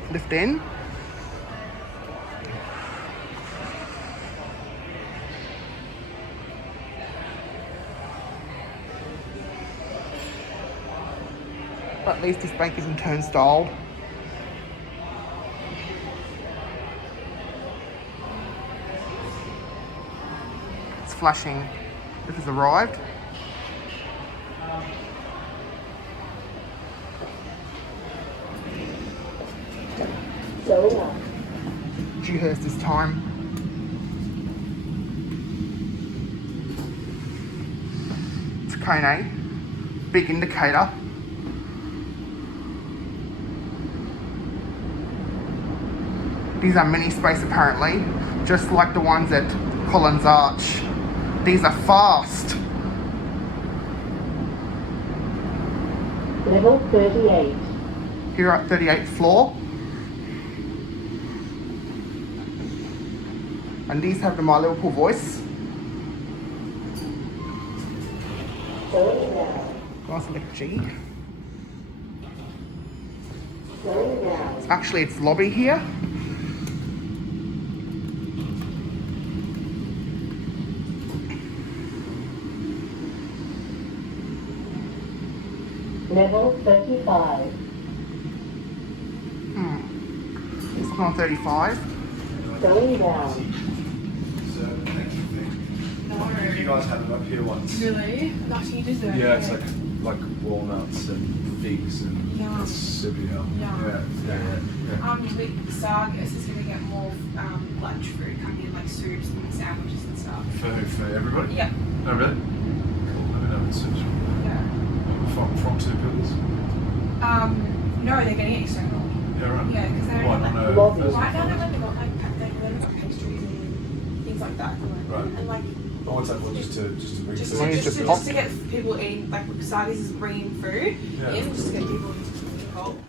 peak lift in. But at least this bank isn't turnstile. It's flashing. This has arrived. Dewhurst this time. It's Kone. Big indicator. These are MiniSpace apparently, just like the ones at Collins Arch. These are fast. Level 38. Here at 38th floor. And these have the My Liverpool voice. Nice little G. Actually, it's lobby here. Level 35. It's on 35. Going down. You guys had it up here once. Really? Gosh, you deserve it. Yeah, it's like walnuts and figs and Yum. sippy. Yum. Yeah. With Sargus is going to get more lunch food coming in, like soups and sandwiches and stuff. For everybody? Yeah. Oh, really? Cool. I mean, that was such Yeah. from 2 pillars. No, they're getting it external. Yeah, right. Yeah, because they're What, like, on a lobby. Thursday? right now they've got like they've got pastries and things like that. Right. And like Oh, what's that for? Just to bring just food? to get people eating, like Sargus is bringing food Yeah. in, just to get people to eat.